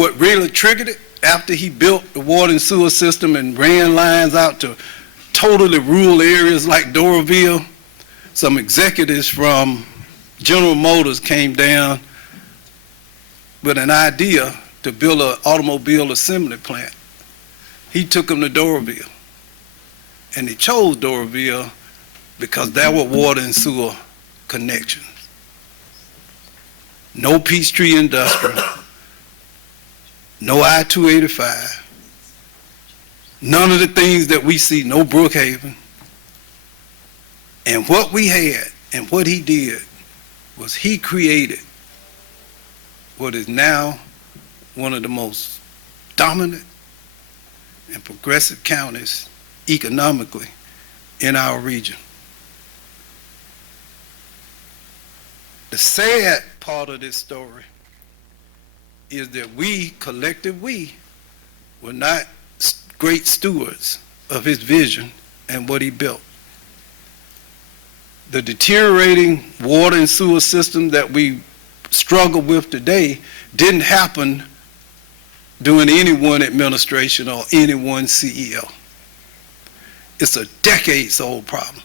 what really triggered it, after he built the water and sewer system and ran lines out to totally rural areas like Doraville, some executives from General Motors came down with an idea to build an automobile assembly plant. He took them to Doraville. And he chose Doraville because there were water and sewer connections. No Peachtree Industrial, no I-285, none of the things that we see, no Brookhaven. And what we had and what he did was he created what is now one of the most dominant and progressive counties economically in our region. The sad part of this story is that we, collective we, were not great stewards of his vision and what he built. The deteriorating water and sewer system that we struggle with today didn't happen during any one administration or any one CEO. It's a decades-old problem.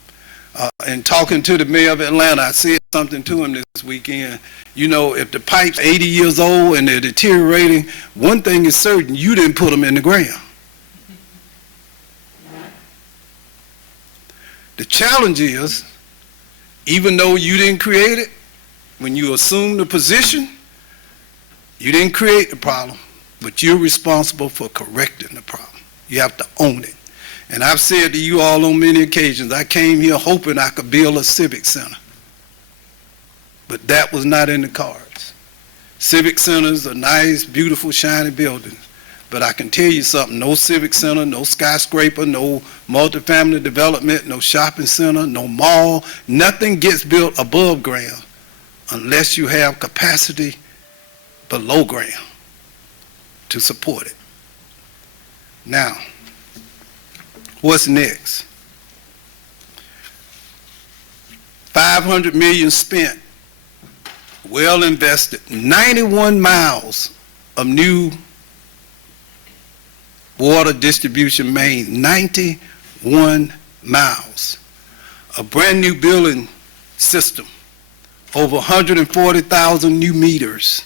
And talking to the mayor of Atlanta, I said something to him this weekend. You know, if the pipe's 80 years old and they're deteriorating, one thing is certain, you didn't put them in the ground. The challenge is, even though you didn't create it, when you assume the position, you didn't create the problem, but you're responsible for correcting the problem. You have to own it. And I've said to you all on many occasions, I came here hoping I could build a civic center. But that was not in the cards. Civic centers are nice, beautiful, shiny buildings. But I can tell you something, no civic center, no skyscraper, no multifamily development, no shopping center, no mall, nothing gets built above ground unless you have capacity below ground to support it. Now, what's next? $500 million spent, well invested, 91 miles of new water distribution main, 91 miles. A brand new building system, over 140,000 new meters.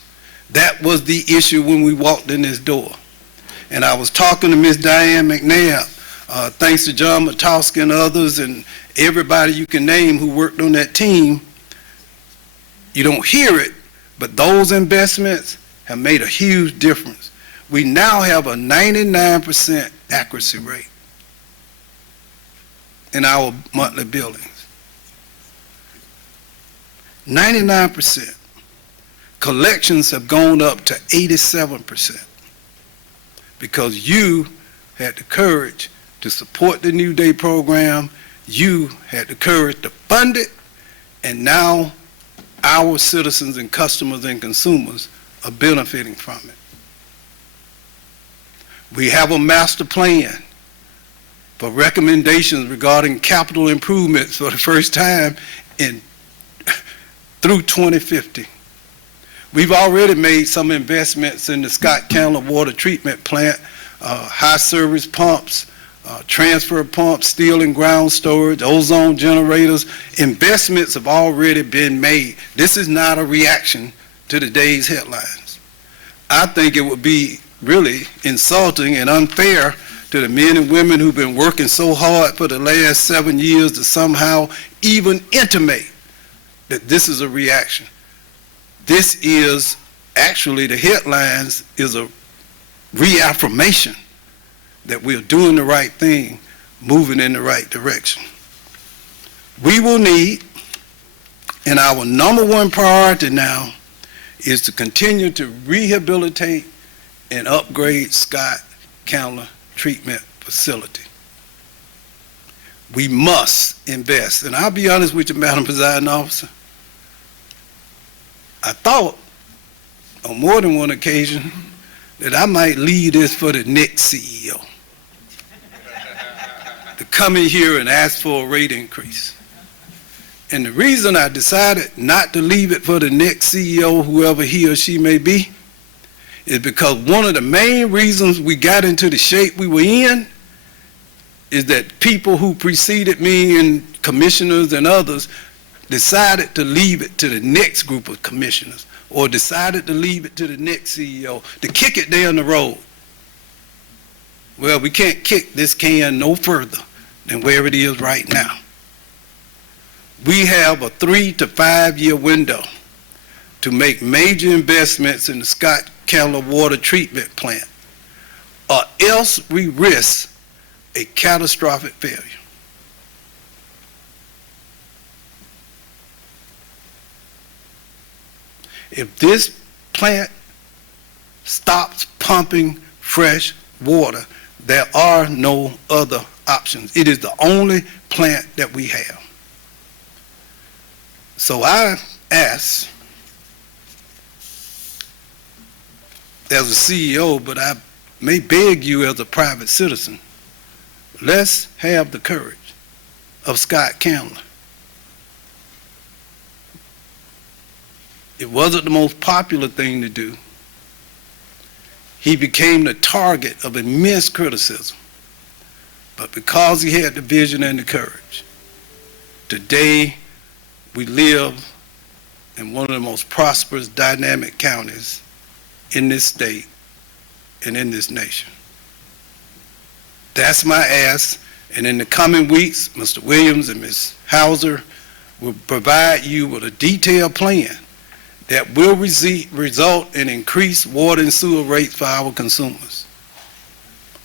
That was the issue when we walked in this door. And I was talking to Ms. Diane McNabb, thanks to John Matowski and others and everybody you can name who worked on that team. You don't hear it, but those investments have made a huge difference. We now have a 99% accuracy rate in our monthly billings. 99%. Collections have gone up to 87% because you had the courage to support the New Day program, you had the courage to fund it, and now our citizens and customers and consumers are benefiting from it. We have a master plan for recommendations regarding capital improvements for the first time through 2050. We've already made some investments in the Scott County water treatment plant, high service pumps, transfer pumps, steel and ground storage, ozone generators. Investments have already been made. This is not a reaction to today's headlines. I think it would be really insulting and unfair to the men and women who've been working so hard for the last 7 years to somehow even intimate that this is a reaction. This is actually, the headlines is a reaffirmation that we're doing the right thing, moving in the right direction. We will need, and our number one priority now is to continue to rehabilitate and upgrade Scott County Treatment Facility. We must invest. And I'll be honest with you, Madam Presiding Officer, I thought on more than one occasion that I might leave this for the next CEO to come in here and ask for a rate increase. And the reason I decided not to leave it for the next CEO, whoever he or she may be, is because one of the main reasons we got into the shape we were in is that people who preceded me and commissioners and others decided to leave it to the next group of commissioners, or decided to leave it to the next CEO, to kick it down the road. Well, we can't kick this can no further than where it is right now. We have a 3 to 5 year window to make major investments in the Scott County water treatment plant, or else we risk a catastrophic failure. If this plant stops pumping fresh water, there are no other options. It is the only plant that we have. So I ask, as a CEO, but I may beg you as a private citizen, let's have the courage of Scott County. It wasn't the most popular thing to do. He became the target of immense criticism. But because he had the vision and the courage, today we live in one of the most prosperous, dynamic counties in this state and in this nation. That's my ask, and in the coming weeks, Mr. Williams and Ms. Hauser will provide you with a detailed plan that will result in increased water and sewer rates for our consumers.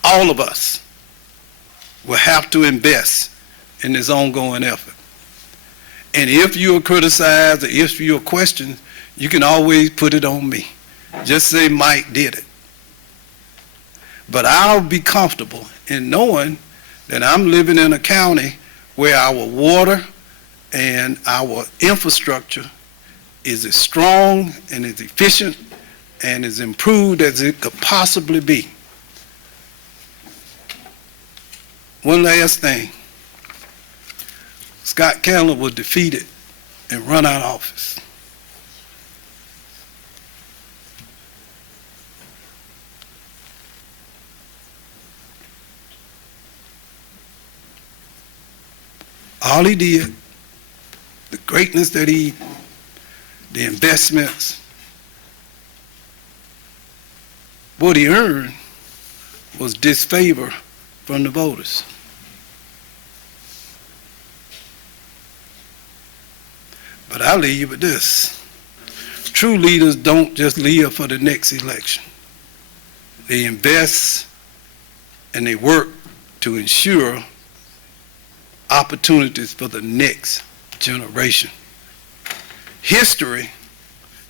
All of us will have to invest in this ongoing effort. And if you are criticized or if you are questioned, you can always put it on me. Just say Mike did it. But I'll be comfortable in knowing that I'm living in a county where our water and our infrastructure is as strong and as efficient and as improved as it could possibly be. One last thing. Scott County was defeated and run out of office. All he did, the greatness that the investments, what he earned was disfavor from the voters. But I'll leave you with this. True leaders don't just live for the next election. They invest and they work to ensure opportunities for the next generation. History,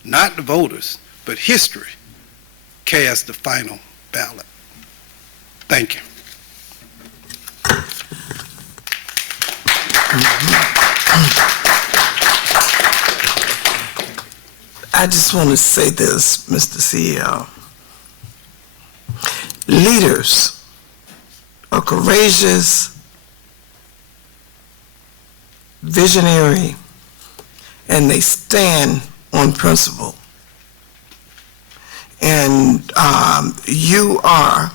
not the voters, but history casts the final ballot. Thank you. I just want to say this, Mr. CEO. Leaders are courageous, visionary, and they stand on principle. And you are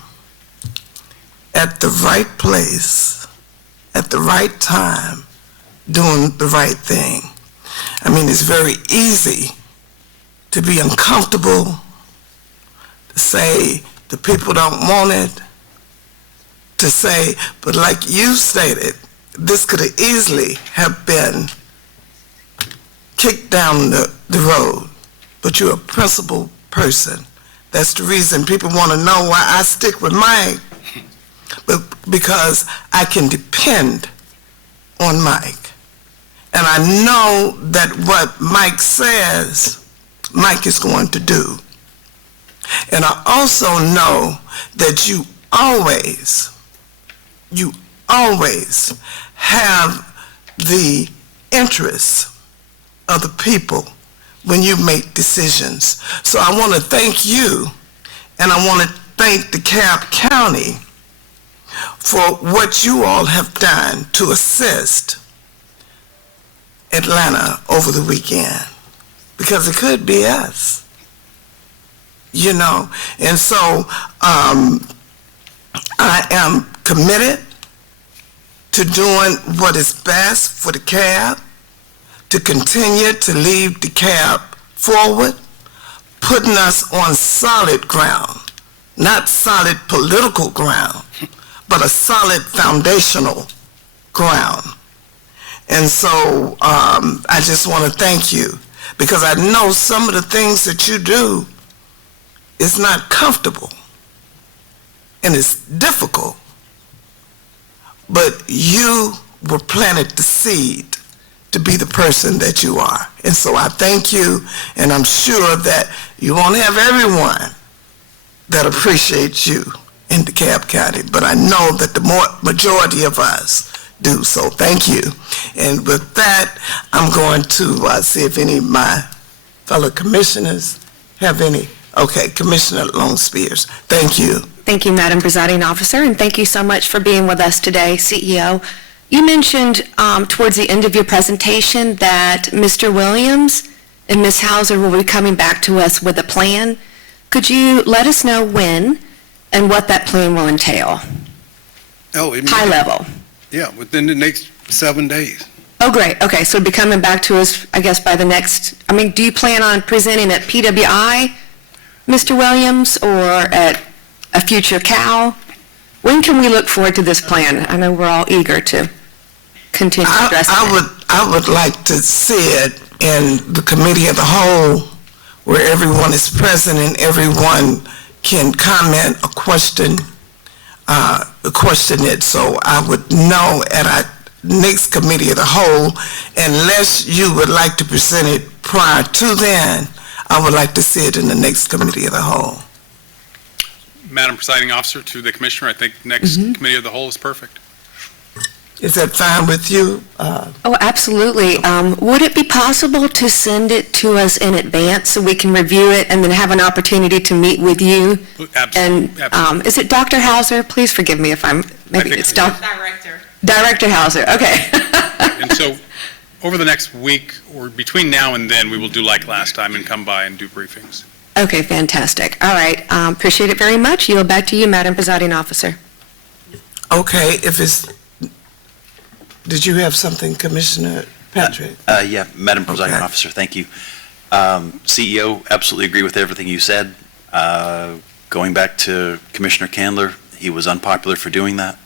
at the right place, at the right time, doing the right thing. I mean, it's very easy to be uncomfortable, to say the people don't want it, to say, but like you stated, this could have easily have been kicked down the road, but you're a principled person. That's the reason people want to know why I stick with Mike, but because I can depend on Mike. And I know that what Mike says, Mike is going to do. And I also know that you always have the interests of the people when you make decisions. So I want to thank you, and I want to thank DeKalb County for what you all have done to assist Atlanta over the weekend, because it could be us. you know. And so I am committed to doing what is best for DeKalb, to continue to lead DeKalb forward, putting us on solid ground, not solid political ground, but a solid foundational ground. And so I just want to thank you, because I know some of the things that you do is not comfortable and it's difficult, but you were planted the seed to be the person that you are. And so I thank you, and I'm sure that you won't have everyone that appreciates you in DeKalb County, but I know that the majority of us do. So thank you. And with that, I'm going to see if any of my fellow commissioners have any. Okay, Commissioner Long Spears, thank you. Thank you, Madam Presiding Officer, and thank you so much for being with us today, CEO. You mentioned towards the end of your presentation that Mr. Williams and Ms. Hauser will be coming back to us with a plan. Could you let us know when and what that plan will entail? Oh, it High level. Yeah, within the next 7 days. Oh, great. Okay, so it'll be coming back to us, I guess, by the next, do you plan on presenting at PWI, Mr. Williams, or at a future COW? When can we look forward to this plan? I know we're all eager to continue addressing it. I would like to see it in the committee of the whole, where everyone is present and everyone can comment or question it. So I would know at our next committee of the whole, unless you would like to present it prior to then, I would like to see it in the next committee of the whole. Madam Presiding Officer, to the Commissioner, I think next Committee of the Whole is perfect. Is that fine with you? Oh, absolutely. Would it be possible to send it to us in advance so we can review it and then have an opportunity to meet with you? Absolutely. And is it Dr. Hauser? Please forgive me if maybe it's Director Hauser. Okay. And so, over the next week, or between now and then, we will do like last time and come by and do briefings. Okay, fantastic. All right. Appreciate it very much. Yield back to you, Madam Presiding Officer. Okay, did you have something, Commissioner Patrick? Yeah, Madam Presiding Okay. Officer, thank you. CEO, absolutely agree with everything you said. Going back to Commissioner Candler, he was unpopular for doing that.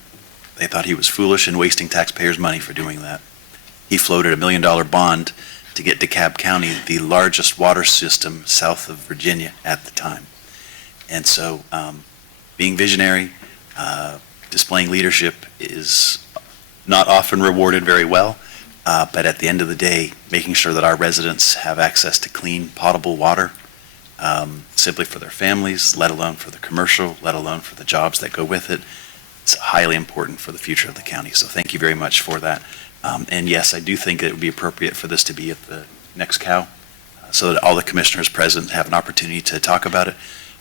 They thought he was foolish and wasting taxpayers' money for doing that. He floated $1 million bond to get DeKalb County the largest water system south of Virginia at the time. And so being visionary, displaying leadership is not often rewarded very well, but at the end of the day, making sure that our residents have access to clean, potable water, simply for their families, let alone for the commercial, let alone for the jobs that go with it, it's highly important for the future of the county. So thank you very much for that. And yes, I do think it would be appropriate for this to be at the next COW, so that all the commissioners present have an opportunity to talk about it.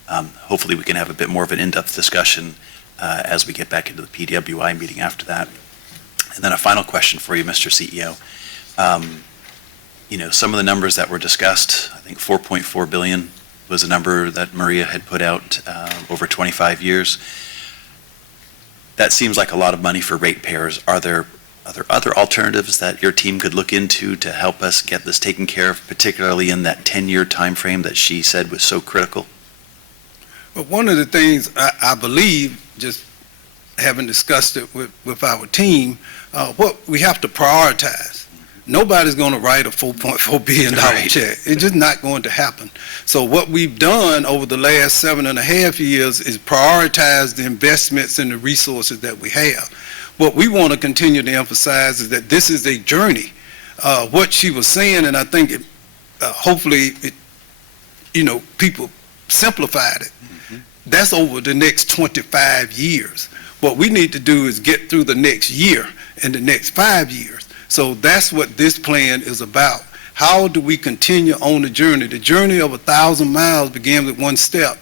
Hopefully we can have a bit more of an in-depth discussion as we get back into the PWI meeting after that. And then a final question for you, Mr. CEO. Some of the numbers that were discussed, I think 4.4 billion was a number that Maria had put out over 25 years. That seems like a lot of money for ratepayers. Are there other alternatives that your team could look into to help us get this taken care of, particularly in that 10-year time frame that she said was so critical? But one of the things I believe, just having discussed it with our team, what we have to prioritize. Nobody's going to write a $4.4 billion check. It's just not going to happen. So what we've done over the last 7.5 years is prioritize the investments and the resources that we have. What we want to continue to emphasize is that this is a journey. What she was saying, and I think hopefully people simplified it. That's over the next 25 years. What we need to do is get through the next year and the next 5 years. So that's what this plan is about. How do we continue on the journey? The journey of 1,000 miles began with one step.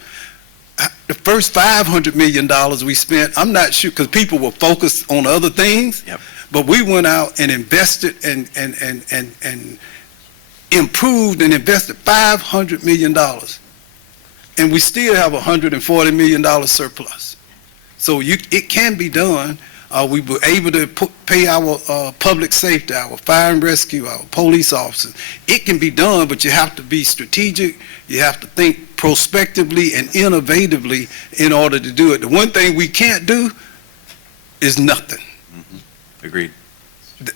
The first $500 million we spent, I'm not sure, because people were focused on other things, but we went out and invested and improved and invested $500 million and we still have $140 million surplus. So it can be done. We were able to pay our public safety, our fire and rescue, our police officers. It can be done, but you have to be strategic. You have to think prospectively and innovatively in order to do it. The one thing we can't do is nothing. Agreed.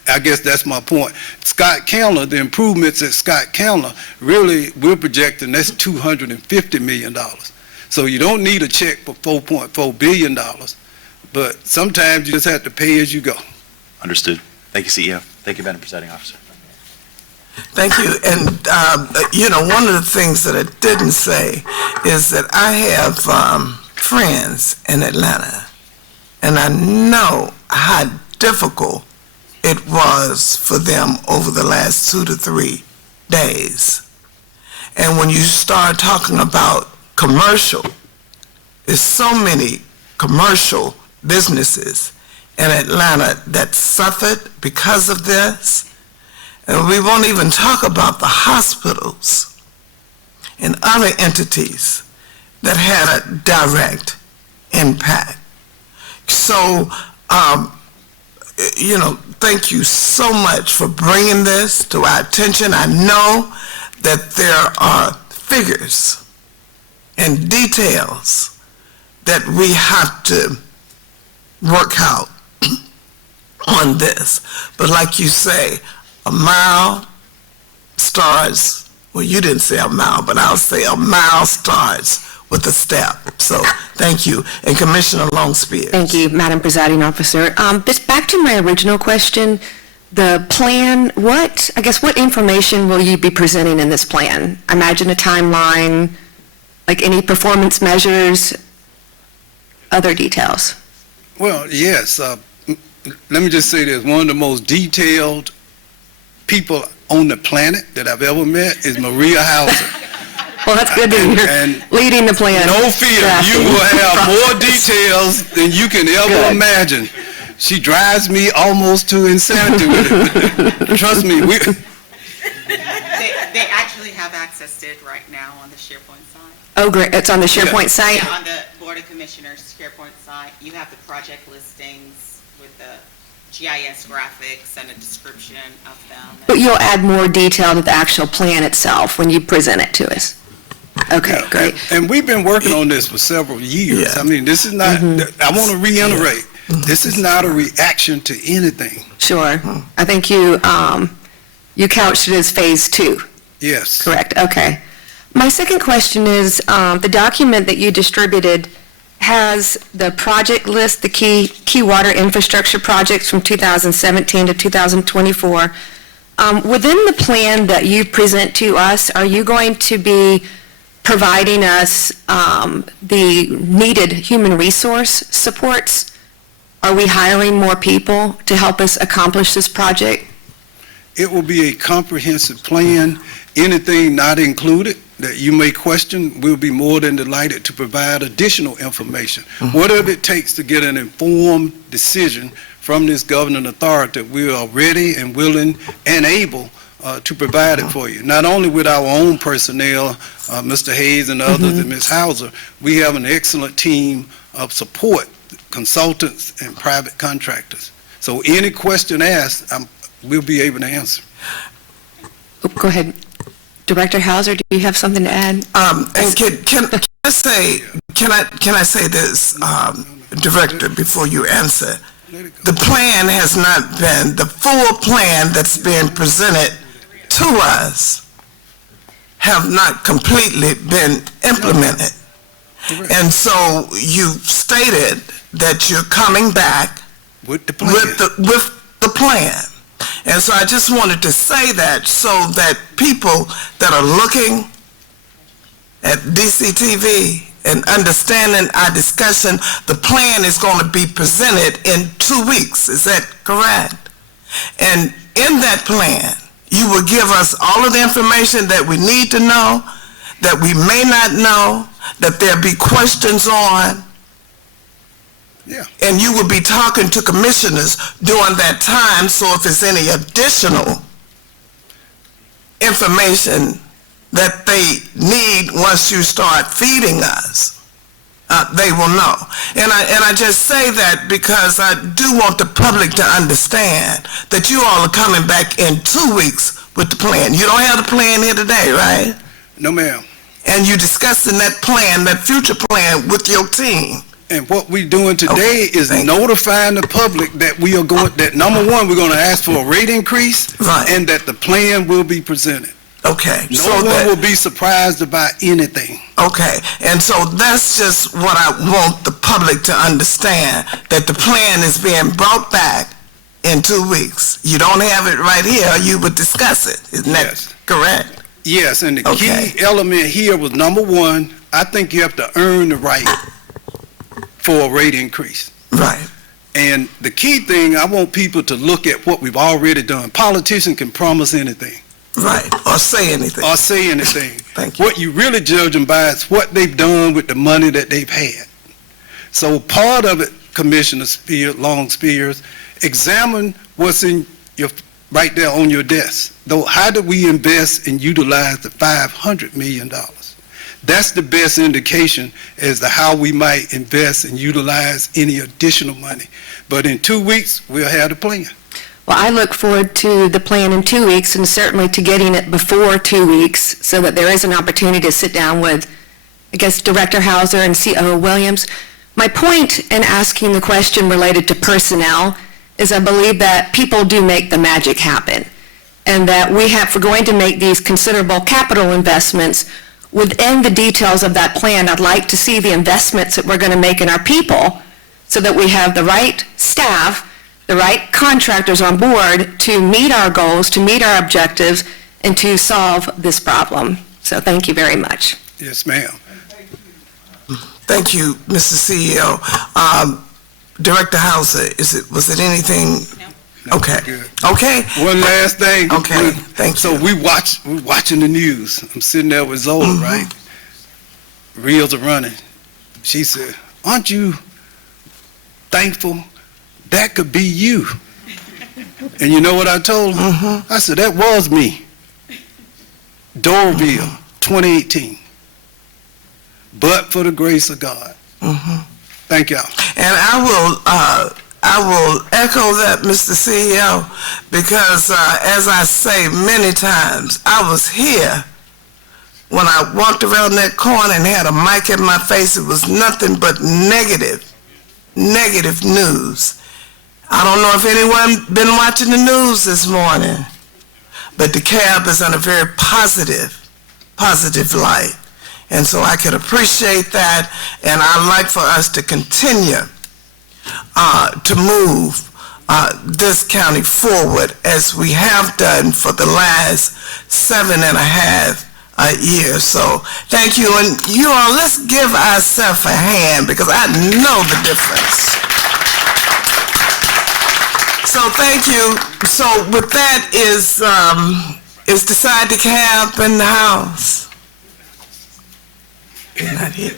I guess that's my point. Scott County, the improvements at Scott County, really, we're projecting that's $250 million. So you don't need a check for $4.4 billion, but sometimes you just have to pay as you go. Understood. Thank you, CEO. Thank you, Madam Presiding Officer. Thank you. And, one of the things that I didn't say is that I have friends in Atlanta, and I know how difficult it was for them over the last 2 to 3 days. And when you start talking about commercial, there's so many commercial businesses in Atlanta that suffered because of this. And we won't even talk about the hospitals and other entities that had a direct impact. So, thank you so much for bringing this to our attention. I know that there are figures and details that we have to work out on this. But like you say, a mile starts, well, you didn't say a mile, but I'll say a mile starts with a step. So thank you. And Commissioner Long-Spears. Thank you, Madam Presiding Officer. Just back to my original question, the plan, what information will you be presenting in this plan? I imagine a timeline, like any performance measures, other details. Well, yes. Let me just say this. One of the most detailed people on the planet that I've ever met is Maria Hauser. Well, that's good that you're And leading the plan. No fear, you will have more details than you can ever Good. imagine. She drives me almost to insanity with it. Trust me. They actually have access to it right now on the SharePoint site. Oh, great. It's on the SharePoint site? Yeah, on the Board of Commissioners SharePoint site, you have the project listings with the GIS graphics and a description of them. But you'll add more detail to the actual plan itself when you present it to us. Okay, Yeah, great. And we've been working on this for several years. Yeah. I mean, this is not, I want to reiterate, this is not a reaction to anything. Sure. I think you couched it as phase 2, Yes. correct? Okay. My second question is, the document that you distributed has the project list, the key water infrastructure projects from 2017 to 2024. Within the plan that you present to us, are you going to be providing us the needed human resource supports? Are we hiring more people to help us accomplish this project? It will be a comprehensive plan. Anything not included that you may question, we'll be more than delighted to provide additional information. Whatever it takes to get an informed decision from this governing authority, we are ready and willing and able to provide it for you. Not only with our own personnel, Mr. Hayes and others and Ms. Hauser, we have an excellent team of support, consultants and private contractors. So any question asked, we'll be able to answer. Oh, go ahead. Director Hauser, do you have something to add? And can I say this, Director, before you answer? Let it go. The plan has not been, the full plan that's been presented to us have not completely been implemented. Correct. And so you stated that you're coming back With the plan. with the plan. And so I just wanted to say that so that people that are looking at DCTV and understanding our discussion, the plan is going to be presented in 2 weeks. Is that correct? And in that plan, you will give us all of the information that we need to know, that we may not know, that there be questions on. Yeah. And you will be talking to commissioners during that time, so if there's any additional information that they need once you start feeding us, they will know. And I just say that because I do want the public to understand that you all are coming back in 2 weeks with the plan. You don't have the plan here today, right? No, ma'am. And you discussing that plan, that future plan with your team. And what we're doing today Okay, is thank you. notifying the public that we are going, that number one, we're going to ask for a rate increase, Right. and that the plan will be presented. Okay. No so one that, will be surprised about anything. Okay, and so that's just what I want the public to understand, that the plan is being brought back in 2 weeks. You don't have it right here, you would discuss it, isn't that Yes. correct? Yes, and the Okay. key element here was, number one, I think you have to earn the right for a rate increase. Right, And the key thing, I want people to look at what we've already done. Politicians can promise anything right, or say anything. or say anything. Thank you. What you really judge them by is what they've done with the money that they've had. So part of it, Commissioner Long Spears, examine what's in your, right there on your desk. Though, how do we invest and utilize the $500 million? That's the best indication as to how we might invest and utilize any additional money. But in 2 weeks, we'll have the plan. Well, I look forward to the plan in 2 weeks and certainly to getting it before 2 weeks so that there is an opportunity to sit down with, I guess, Director Hauser and COO Williams. My point in asking the question related to personnel is I believe that people do make the magic happen, and that if we're going to make these considerable capital investments, within the details of that plan, I'd like to see the investments that we're going to make in our people so that we have the right staff, the right contractors on board to meet our goals, to meet our objectives, and to solve this problem. So thank you very much. Yes, ma'am. Thank you, Mr. CEO. Director Hauser, was it anything? No, Okay. good. Okay, One last thing. Okay, thank So you. we're watching the news. I'm sitting there with Zola, Mm-hmm. right? Reels are running. She said, aren't you thankful that could be you? And you know what I told her? Mm-hmm. I said, that was me. Doraville, 2018. But for the grace of God. Mhm. Thank y'all. And I will echo that, Mr. CEO, because as I say many times, I was here when I walked around that corner and had a mic in my face. It was nothing but negative news. I don't know if anyone been watching the news this morning, but DeKalb is in a very positive light. And so I could appreciate that, and I'd like for us to continue to move this county forward as we have done for the last 7.5 years. So thank you, and you all, let's give ourselves a hand because I know the difference. So thank you. So with that is decide DeKalb in the house. Not here.